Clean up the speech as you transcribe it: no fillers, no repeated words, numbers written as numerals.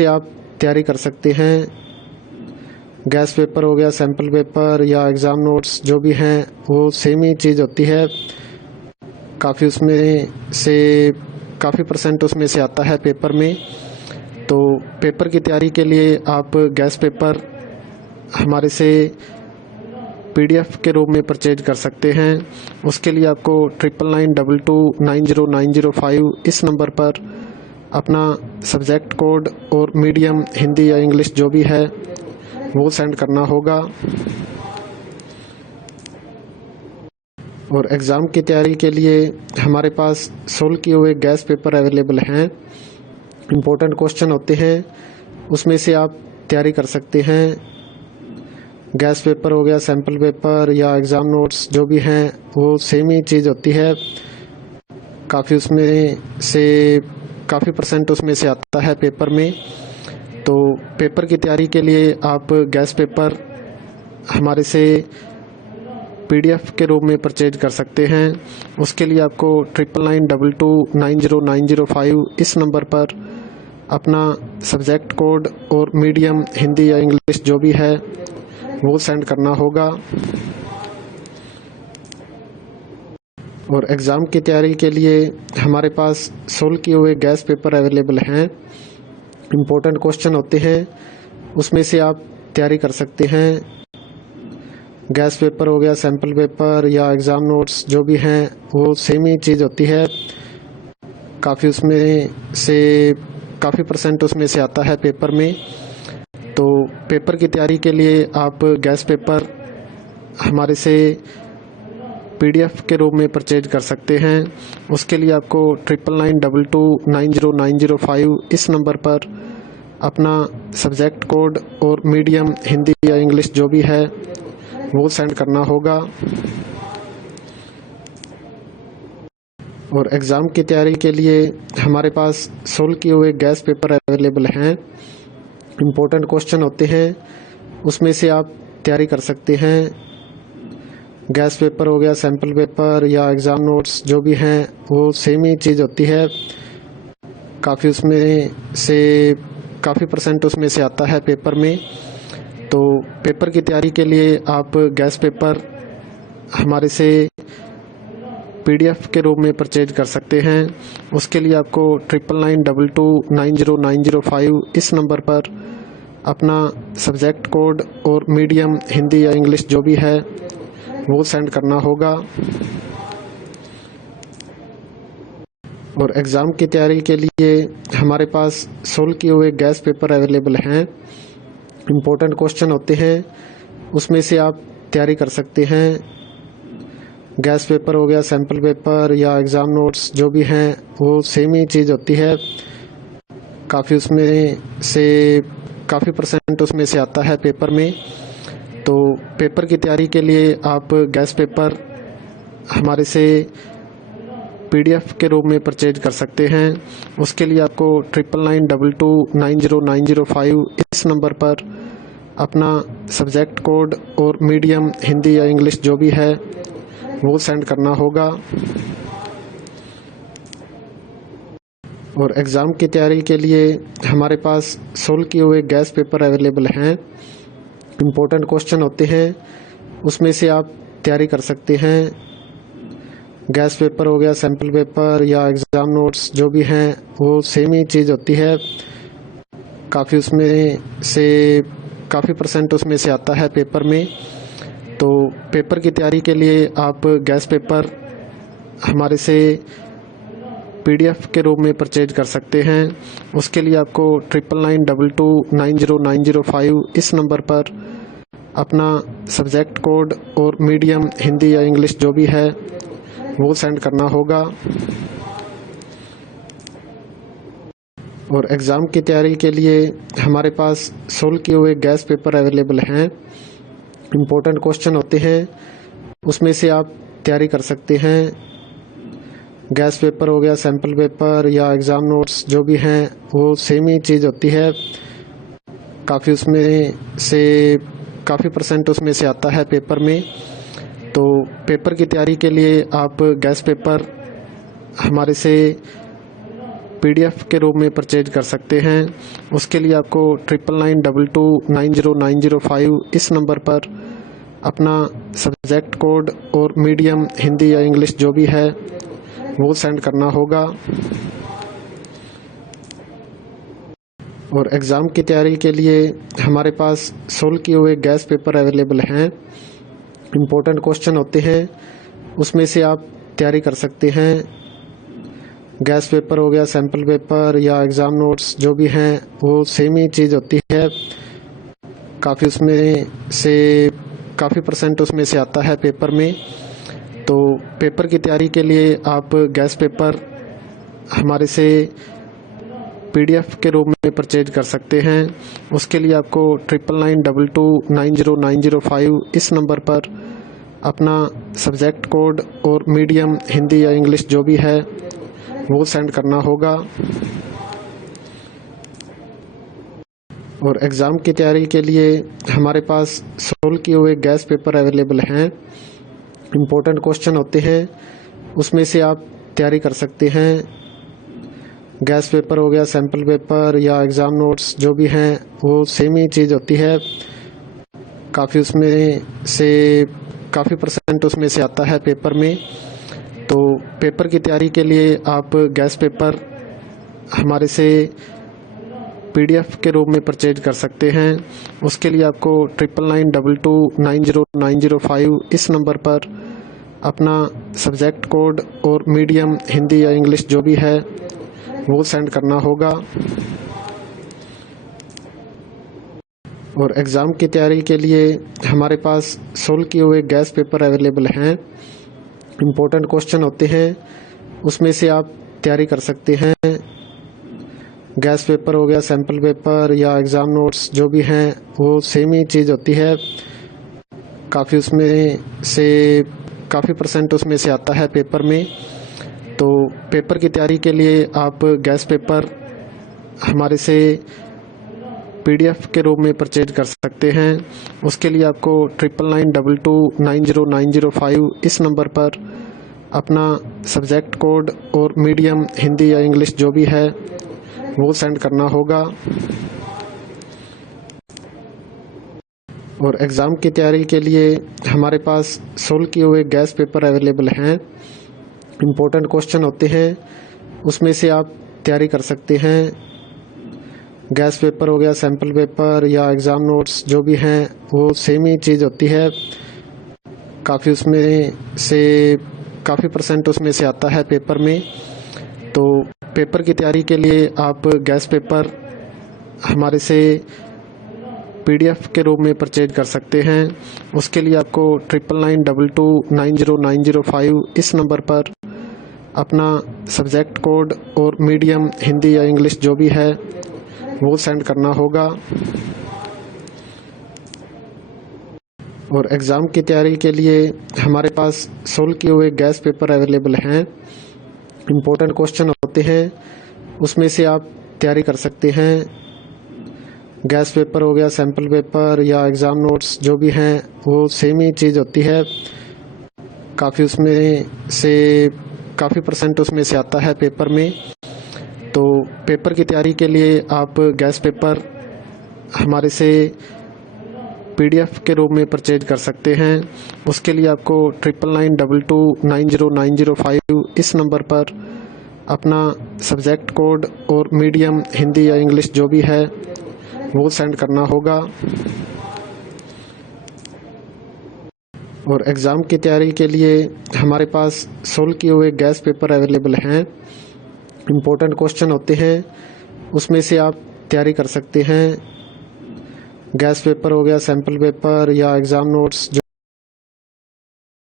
से आप तैयारी कर सकते हैं। गैस पेपर हो गया, सैम्पल पेपर या एग्ज़ाम नोट्स जो भी हैं वो सेम ही चीज़ होती है। काफ़ी उसमें से काफ़ी परसेंट उसमें से आता है पेपर में। तो पेपर की तैयारी के लिए आप गैस पेपर हमारे से PDF के रूप में परचेज कर सकते हैं। उसके लिए आपको 9992290905 इस नंबर पर अपना सब्जेक्ट कोड और मीडियम हिंदी या इंग्लिश जो भी है वो सेंड करना होगा। और एग्ज़ाम की तैयारी के लिए हमारे पास सोल्व किए हुए गैस पेपर अवेलेबल हैं। इम्पोर्टेंट क्वेश्चन होते हैं, उसमें से आप तैयारी कर सकते हैं। गैस पेपर हो गया, सैम्पल पेपर या एग्ज़ाम नोट्स जो भी हैं वो सेम ही चीज़ होती है। काफ़ी उसमें से काफ़ी परसेंट उसमें से आता है पेपर में। तो पेपर की तैयारी के लिए आप गैस पेपर हमारे से PDF के रूप में परचेज कर सकते हैं। उसके लिए आपको 9992290905 इस नंबर पर अपना सब्जेक्ट कोड और मीडियम हिंदी या इंग्लिश जो भी है वो सेंड करना होगा। और एग्ज़ाम की तैयारी के लिए हमारे पास सोल्व किए हुए गैस पेपर अवेलेबल हैं। इम्पोर्टेंट क्वेश्चन होते हैं, उसमें से आप तैयारी कर सकते हैं। गैस पेपर हो गया, सैम्पल पेपर या एग्ज़ाम नोट्स जो भी हैं वो सेम ही चीज़ होती है। काफ़ी उसमें से काफ़ी परसेंट उसमें से आता है पेपर में। तो पेपर की तैयारी के लिए आप गैस पेपर हमारे से PDF के रूप में परचेज कर सकते हैं। उसके लिए आपको 9992290905 इस नंबर पर अपना सब्जेक्ट कोड और मीडियम हिंदी या इंग्लिश जो भी है वो सेंड करना होगा। और एग्ज़ाम की तैयारी के लिए हमारे पास सोल्व किए हुए गैस पेपर अवेलेबल हैं। इम्पोर्टेंट क्वेश्चन होते हैं, उसमें से आप तैयारी कर सकते हैं। गैस पेपर हो गया, सैम्पल पेपर या एग्ज़ाम नोट्स जो भी हैं वो सेम ही चीज़ होती है। काफ़ी उसमें से काफ़ी परसेंट उसमें से आता है पेपर में। तो पेपर की तैयारी के लिए आप गैस पेपर हमारे से PDF के रूप में परचेज कर सकते हैं। उसके लिए आपको 9992290905 इस नंबर पर अपना सब्जेक्ट कोड और मीडियम हिंदी या इंग्लिश जो भी है वो सेंड करना होगा। और एग्ज़ाम की तैयारी के लिए हमारे पास सोल्व किए हुए गैस पेपर अवेलेबल हैं। इम्पोर्टेंट क्वेश्चन होते हैं, उसमें से आप तैयारी कर सकते हैं। गैस पेपर हो गया, सैम्पल पेपर या एग्ज़ाम नोट्स जो भी हैं वो सेम ही चीज़ होती है। काफ़ी उसमें से काफ़ी परसेंट उसमें से आता है पेपर में। तो पेपर की तैयारी के लिए आप गैस पेपर हमारे से PDF के रूप में परचेज कर सकते हैं। उसके लिए आपको 9992290905 इस नंबर पर अपना सब्जेक्ट कोड और मीडियम हिंदी या इंग्लिश जो भी है वो सेंड करना होगा। और एग्ज़ाम की तैयारी के लिए हमारे पास सोल्व किए हुए गैस पेपर अवेलेबल हैं। इम्पोर्टेंट क्वेश्चन होते हैं, उसमें से आप तैयारी कर सकते हैं। गैस पेपर हो गया, सैम्पल पेपर या एग्ज़ाम नोट्स जो भी हैं वो सेम ही चीज़ होती है। काफ़ी उसमें से काफ़ी परसेंट उसमें से आता है पेपर में। तो पेपर की तैयारी के लिए आप गैस पेपर हमारे से PDF के रूप में परचेज कर सकते हैं। उसके लिए आपको 9992290905 इस नंबर पर अपना सब्जेक्ट कोड और मीडियम हिंदी या इंग्लिश जो भी है वो सेंड करना होगा। और एग्ज़ाम की तैयारी के लिए हमारे पास सोल्व किए हुए गैस पेपर अवेलेबल हैं। इम्पोर्टेंट क्वेश्चन होते हैं, उसमें से आप तैयारी कर सकते हैं। गैस पेपर हो गया, सैम्पल पेपर या एग्ज़ाम नोट्स जो भी हैं वो सेम ही चीज़ होती है। काफ़ी उसमें से काफ़ी परसेंट उसमें से आता है पेपर में। तो पेपर की तैयारी के लिए आप गैस पेपर हमारे से PDF के रूप में परचेज कर सकते हैं। उसके लिए आपको 9992290905 इस नंबर पर अपना सब्जेक्ट कोड और मीडियम हिंदी या इंग्लिश जो भी है वो सेंड करना होगा। और एग्ज़ाम की तैयारी के लिए हमारे पास सोल्व किए हुए गैस पेपर अवेलेबल हैं। इम्पोर्टेंट क्वेश्चन होते हैं, उसमें से आप तैयारी कर सकते हैं। गैस पेपर हो गया, सैम्पल पेपर या एग्ज़ाम नोट्स जो भी हैं वो सेम ही चीज़ होती है। काफ़ी उसमें से काफ़ी परसेंट उसमें से आता है पेपर में। तो पेपर की तैयारी के लिए आप गैस पेपर हमारे से PDF के रूप में परचेज कर सकते हैं। उसके लिए आपको 9992290905 इस नंबर पर अपना सब्जेक्ट कोड और मीडियम हिंदी या इंग्लिश जो भी है वो सेंड करना होगा। और एग्ज़ाम की तैयारी के लिए हमारे पास सोल्व किए हुए गैस पेपर अवेलेबल हैं। इम्पोर्टेंट क्वेश्चन होते हैं, उसमें से आप तैयारी कर सकते हैं। गैस पेपर हो गया, सैम्पल पेपर या एग्ज़ाम नोट्स जो भी हैं वो सेम ही चीज़ होती है। काफ़ी उसमें से काफ़ी परसेंट उसमें से आता है पेपर में। तो पेपर की तैयारी के लिए आप गैस पेपर हमारे से PDF के रूप में परचेज कर सकते हैं। उसके लिए आपको 9992290905 इस नंबर पर अपना सब्जेक्ट कोड और मीडियम हिंदी या इंग्लिश जो भी है वो सेंड करना होगा। और एग्ज़ाम की तैयारी के लिए हमारे पास सोल्व किए हुए गैस पेपर अवेलेबल हैं। इम्पोर्टेंट क्वेश्चन होते हैं, उसमें से आप तैयारी कर सकते हैं। गैस पेपर हो गया, सैम्पल पेपर या एग्ज़ाम नोट्स जो भी हैं वो सेम ही चीज़ होती है। काफ़ी उसमें से काफ़ी परसेंट उसमें से आता है पेपर में। तो पेपर की तैयारी के लिए आप गैस पेपर हमारे से PDF के रूप में परचेज कर सकते हैं। उसके लिए आपको 9992290905 इस नंबर पर अपना सब्जेक्ट कोड और मीडियम हिंदी या इंग्लिश जो भी है वो सेंड करना होगा। और एग्ज़ाम की तैयारी के लिए हमारे पास सोल्व किए हुए गैस पेपर अवेलेबल हैं। इम्पोर्टेंट क्वेश्चन होते हैं, उसमें से आप तैयारी कर सकते हैं। गैस पेपर हो गया, सैम्पल पेपर या एग्ज़ाम नोट्स जो भी हैं वो सेम ही चीज़ होती है। काफ़ी उसमें से काफ़ी परसेंट उसमें से आता है पेपर में। तो पेपर की तैयारी के लिए आप गैस पेपर हमारे से PDF के रूप में परचेज कर सकते हैं। उसके लिए आपको 9992290905 इस नंबर पर अपना सब्जेक्ट कोड और मीडियम हिंदी या इंग्लिश जो भी है वो सेंड करना होगा। और एग्ज़ाम की तैयारी के लिए हमारे पास सोल्व किए हुए गैस पेपर अवेलेबल हैं। इम्पोर्टेंट क्वेश्चन होते हैं, उसमें से आप तैयारी कर सकते हैं। गैस पेपर हो गया, सैम्पल पेपर या एग्ज़ाम नोट्स जो भी हैं वो सेम ही चीज़ होती है। काफ़ी उसमें से काफ़ी परसेंट उसमें से आता है पेपर में। तो पेपर की तैयारी के लिए आप गैस पेपर हमारे से PDF के रूप में परचेज कर सकते हैं। उसके लिए आपको 9992290905 इस नंबर पर अपना सब्जेक्ट कोड और मीडियम हिंदी या इंग्लिश जो भी है वो सेंड करना होगा। और एग्ज़ाम की तैयारी के लिए हमारे पास सोल्व किए हुए गैस पेपर अवेलेबल हैं। इम्पोर्टेंट क्वेश्चन होते हैं, उसमें से आप तैयारी कर सकते हैं। गैस पेपर हो गया, सैम्पल पेपर या एग्ज़ाम नोट्स